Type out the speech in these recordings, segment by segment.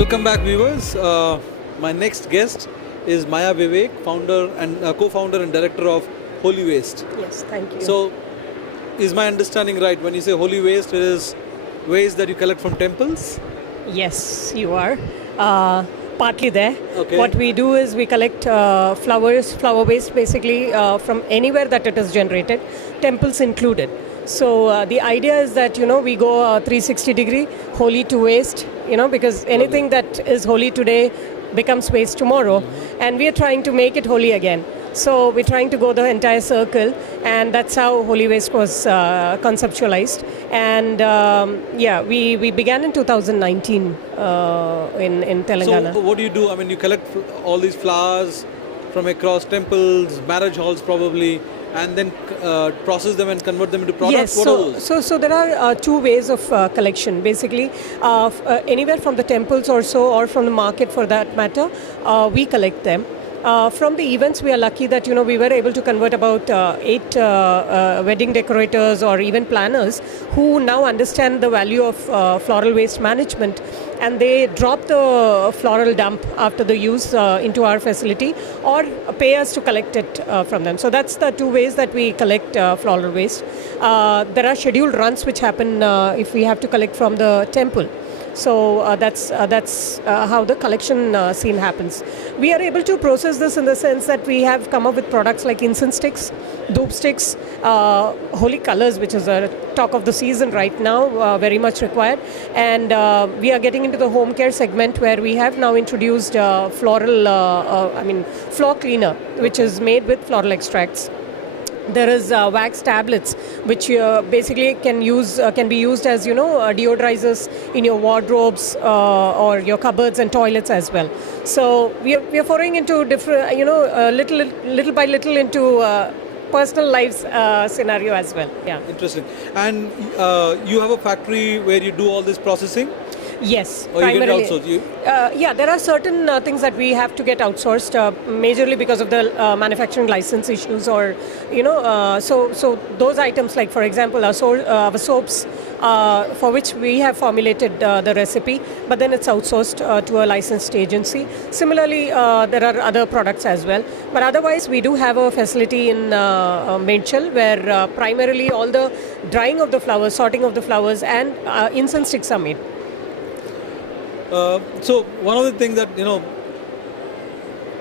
Welcome back, viewers. My next guest is Maya Vivek, founder and co-founder and director of HolyWaste. Yes, thank you. So, is my understanding right? When you say HolyWaste, it is waste that you collect from temples? Yes, you are. Partly there. Okay. What we do is we collect flower waste basically from anywhere that it is generated, temples included. So the idea is that, we go 360 degree, holy to waste, because anything that is holy today becomes waste tomorrow. Mm-hmm. And we are trying to make it holy again. So we're trying to go the entire circle, and that's how HolyWaste was conceptualized. And we began in 2019 in Telangana. So what do you do? I mean, you collect all these flowers from across temples, marriage halls probably, and then process them and convert them into products? Yes, what are those? so there are two ways of collection. Basically, anywhere from the temples or so, or from the market for that matter, we collect them. From the events, we are lucky that we were able to convert about 8 wedding decorators or even planners who now understand the value of floral waste management, and they drop the floral dump after the use into our facility or pay us to collect it from them. So that's the two ways that we collect floral waste. There are scheduled runs which happen if we have to collect from the temple. So that's how the collection scene happens. We are able to process this in the sense that we have come up with products like incense sticks, dhoopsticks, holy colors, which is a talk of the season right now, very much required. And we are getting into the home care segment where we have now introduced floor cleaner, which is made with floral extracts. There is wax tablets, which basically can be used as deodorizers in your wardrobes or your cupboards and toilets as well. So we are foraying into different, little by little into personal lives scenario as well. Yeah. Interesting. And you have a factory where you do all this processing? Yes, or primarily. You get outsourced? There are certain things that we have to get outsourced, majorly because of the manufacturing license issues, or so those items, like for example our soaps, for which we have formulated the recipe, but then it's outsourced to a licensed agency. Similarly, there are other products as well, but otherwise we do have a facility in Medchal where primarily all the drying of the flowers, sorting of the flowers, and incense sticks are made. So one of the things that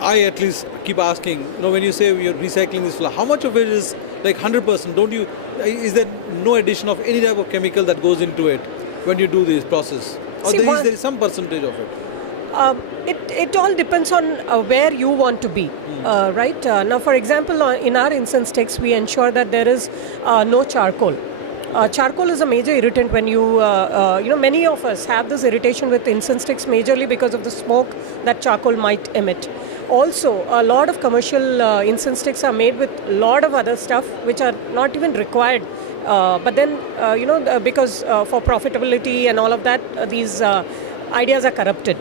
I at least keep asking, when you say you're recycling this flour, how much of it is like 100%? Don't you? Is there no addition of any type of chemical that goes into it when you do this process, or there is some percentage of it? It all depends on where you want to be, right? Now, for example, in our incense sticks, we ensure that there is no charcoal. Charcoal is a major irritant when many of us have this irritation with incense sticks majorly because of the smoke that charcoal might emit. Also, a lot of commercial incense sticks are made with a lot of other stuff which are not even required. But then, because for profitability and all of that, these ideas are corrupted.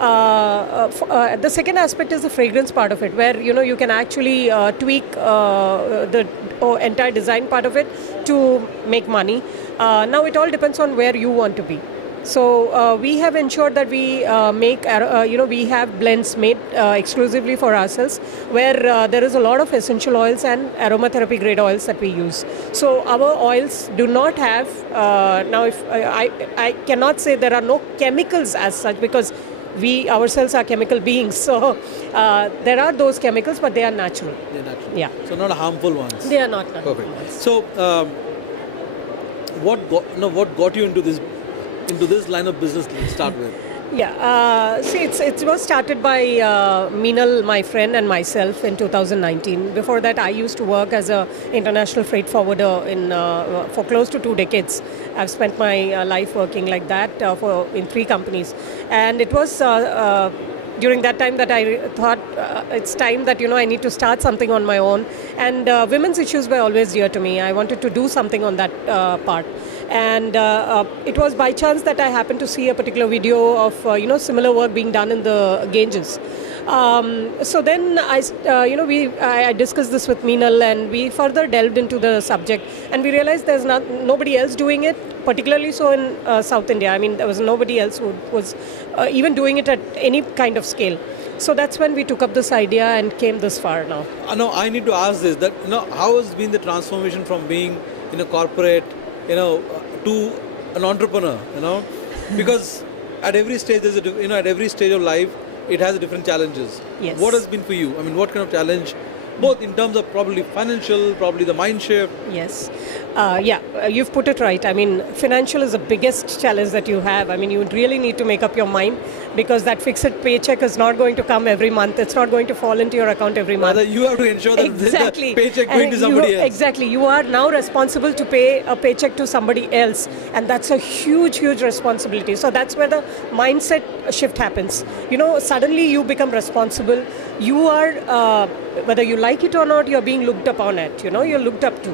The second aspect is the fragrance part of it, where you can actually tweak the entire design part of it to make money. Now it all depends on where you want to be. So we have ensured that we we have blends made exclusively for ourselves, where there is a lot of essential oils and aromatherapy grade oils that we use. So our oils do not have now. If I cannot say there are no chemicals as such, because we ourselves are chemical beings, so there are those chemicals, but they are natural. They're natural. Yeah. So not harmful ones. They are not harmful Perfect. ones. So what got you into this line of business to start with? Yeah, it was started by Meenal, my friend, and myself in 2019. Before that, I used to work as an international freight forwarder for close to 2 decades. I've spent my life working like that in 3 companies, and it was during that time that I thought it's time that I need to start something on my own. And women's issues were always dear to me. I wanted to do something on that part. And it was by chance that I happened to see a particular video of similar work being done in the Ganges. So then I discussed this with Meenal, and we further delved into the subject, and we realized there's nobody else doing it, particularly so in South India. I mean, there was nobody else who was even doing it at any kind of scale. So that's when we took up this idea and came this far now. No, I need to ask this: that how has been the transformation from being in a corporate, to an entrepreneur? Because at every stage there's at every stage of life it has different challenges. Yes. What has been for you? I mean, what kind of challenge? Both in terms of probably financial, probably the mind shift. Yes. You've put it right. I mean, financial is the biggest challenge that you have. I mean, you really need to make up your mind because that fixed paycheck is not going to come every month. It's not going to fall into your account every month. Rather, you have to ensure that exactly. the paycheck going to somebody else. Exactly. You are now responsible to pay a paycheck to somebody else. And that's a huge, huge responsibility. So that's where the mindset shift happens. Suddenly you become responsible. You are, whether you like it or not, you're being looked upon at. You're looked up to.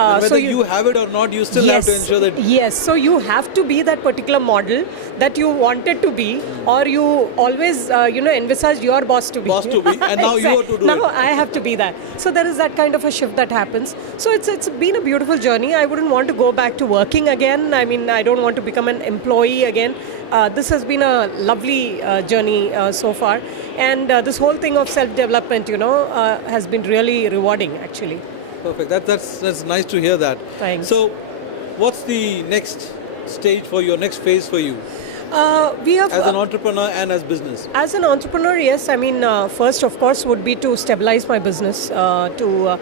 Whether you have it or not, you still have to ensure that. Yes, so you have to be that particular model that you wanted to be, or you always, envisage your boss to be. And now you have to do it. Now I have to be that. So there is that kind of a shift that happens. So it's been a beautiful journey. I wouldn't want to go back to working again. I mean, I don't want to become an employee again. This has been a lovely journey so far. And this whole thing of self-development, has been really rewarding, actually. Perfect. That's nice to hear that. Thanks. So, what's the next stage for your next phase for you? We have as an entrepreneur and as business. As an entrepreneur, yes. I mean, first, of course, would be to stabilize my business, to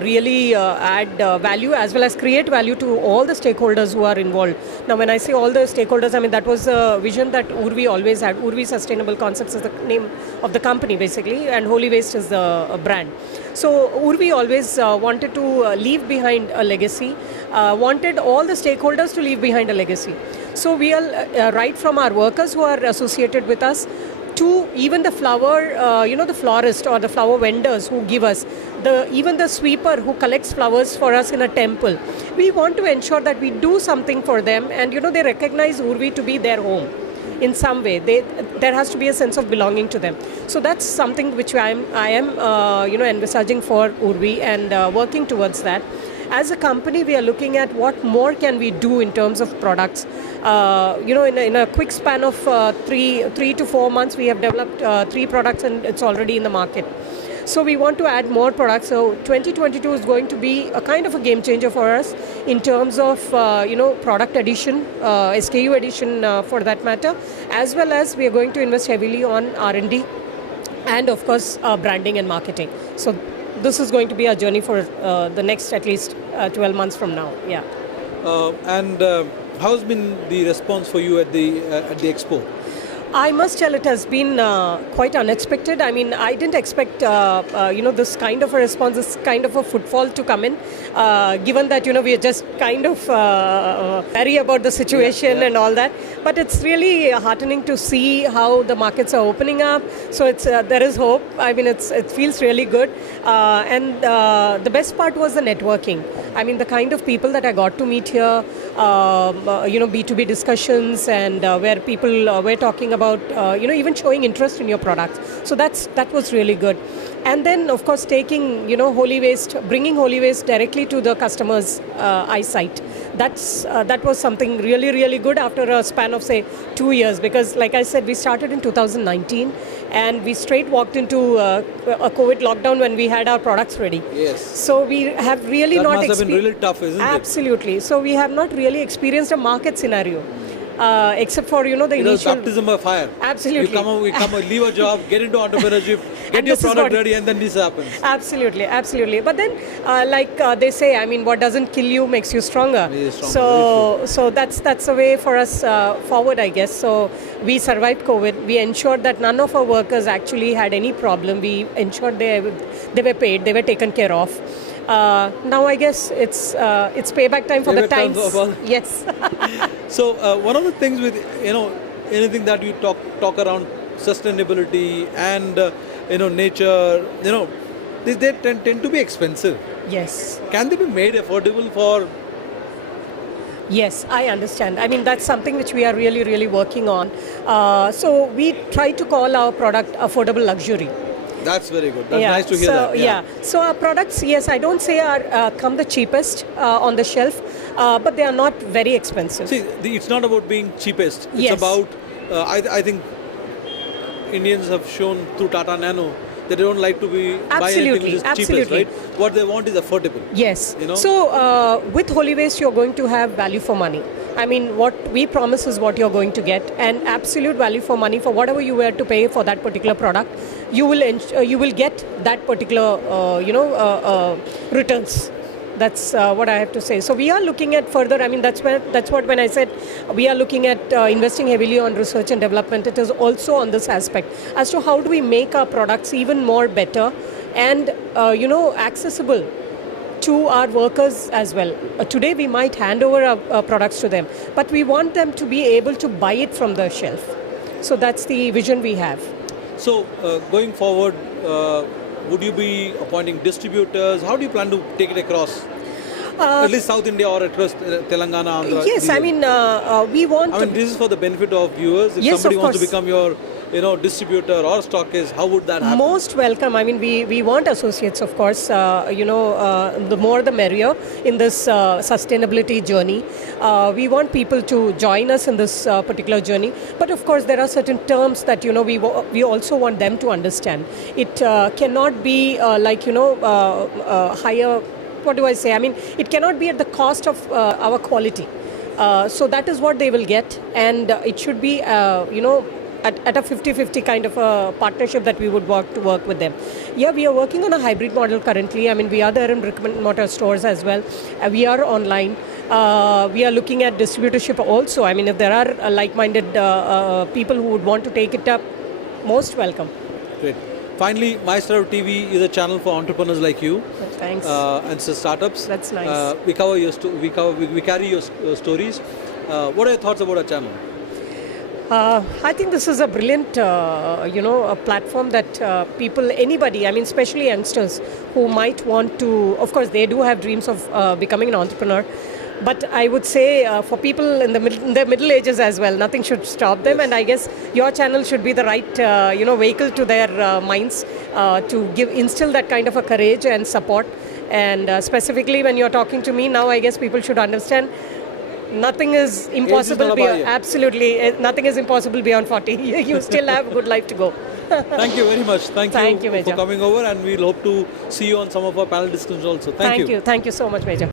really add value as well as create value to all the stakeholders who are involved. Now, when I say all the stakeholders, I mean that was a vision that Urvi always had. Urvi Sustainable Concepts is the name of the company, basically, and HolyWaste is the brand. So Urvi always wanted to leave behind a legacy, wanted all the stakeholders to leave behind a legacy. So we are right from our workers who are associated with us to even the flower, the florist or the flower vendors who give us, even the sweeper who collects flowers for us in a temple. We want to ensure that we do something for them and, they recognize Urvi to be their home. In some way, there has to be a sense of belonging to them. So that's something which I am envisaging for Urvi and working towards that. As a company, we are looking at what more can we do in terms of products. In a quick span of 3 to 4 months, we have developed 3 products and it's already in the market. So we want to add more products. So 2022 is going to be a kind of a game changer for us in terms of product addition, SKU addition for that matter, as well as we are going to invest heavily on R&D and of course branding and marketing. So this is going to be our journey for the next at least 12 months from now. Yeah. And how's been the response for you at the Expo? I must tell it has been quite unexpected. I mean, I didn't expect, this kind of a response, this kind of a footfall to come in, given that, we are just kind of wary about the situation and all that. But it's really heartening to see how the markets are opening up. So there is hope. I mean, it feels really good. And the best part was the networking. I mean, the kind of people that I got to meet here, B2B discussions and where people were talking about, even showing interest in your products. So that was really good. And then, of course, taking, HolyWaste, bringing HolyWaste directly to the customer's eyesight. That was something really, really good after a span of, say, 2 years. Because, like I said, we started in 2019 and we straight walked into a COVID lockdown when we had our products ready. Yes. So we have really that must have been really tough, isn't it? Absolutely. So we have not really experienced a market scenario. Except for, the initial... It was baptism of fire. Absolutely. You come, leave a job, get into entrepreneurship, get your product ready, and then this happens. Absolutely. But then, they say, I mean, what doesn't kill you makes you stronger. So that's the way for us forward, I guess. So we survived COVID. We ensured that none of our workers actually had any problem. We ensured they were paid, they were taken care of. Now I guess it's payback time for the times. Yes. So one of the things with anything that you talk around sustainability and nature, they tend to be expensive. Yes. Can they be made affordable for? Yes, I understand. I mean, that's something which we are really, really working on. So we try to call our product affordable luxury. That's very good. That's nice to hear that. Yeah. So our products, yes, I don't say are come the cheapest on the shelf, but they are not very expensive. See, it's not about being cheapest. It's Yes. about I think Indians have shown through Tata Nano that they don't like to buy anything which is cheapest, right? What they want is affordable. Yes. You know? So with HolyWaste, you're going to have value for money. I mean, what we promise is what you're going to get, and absolute value for money for whatever you were to pay for that particular product. You will get that particular returns. That's what I have to say. So we are looking at further. I mean, that's what when I said we are looking at investing heavily on research and development. It is also on this aspect as to how do we make our products even more better and accessible to our workers as well. Today we might hand over our products to them, but we want them to be able to buy it from the shelf. So that's the vision we have. So going forward, would you be appointing distributors? How do you plan to take it across? At least South India or across Telangana, Andhra? Yes, I mean, we want... I mean, this is for the benefit of viewers. If somebody wants to become your distributor or stockist, how would that happen? Most welcome. I mean, we want associates, of course. The more the merrier in this sustainability journey. We want people to join us in this particular journey. But of course, there are certain terms that we also want them to understand. It cannot be higher. What do I say? I mean, it cannot be at the cost of our quality. So that is what they will get, and it should be at a 50-50 kind of a partnership that we would work with them. Yeah, we are working on a hybrid model currently. I mean, we are there in brick-and-mortar stores as well. We are online. We are looking at distributorship also. I mean, if there are like-minded people who would want to take it up, most welcome. Great. Finally, Maestro TV is a channel for entrepreneurs like you. Thanks. And so startups. That's nice. We cover your we carry your stories. What are your thoughts about our channel? I think this is a brilliant, a platform that people, anybody, I mean, especially youngsters who might want to, of course, they do have dreams of becoming an entrepreneur. But I would say for people in the middle ages as well, nothing should stop them. Yes. And I guess your channel should be the right, vehicle to their minds to instill that kind of a courage and support. And specifically when you're talking to me now, I guess people should understand nothing is impossible beyond. Absolutely, nothing is impossible beyond 40. You still have a good life to go. Thank you very much. Thank you Major, for coming over, and we'll hope to see you on some of our panel discussions also. Thank you. Thank you so much, Major.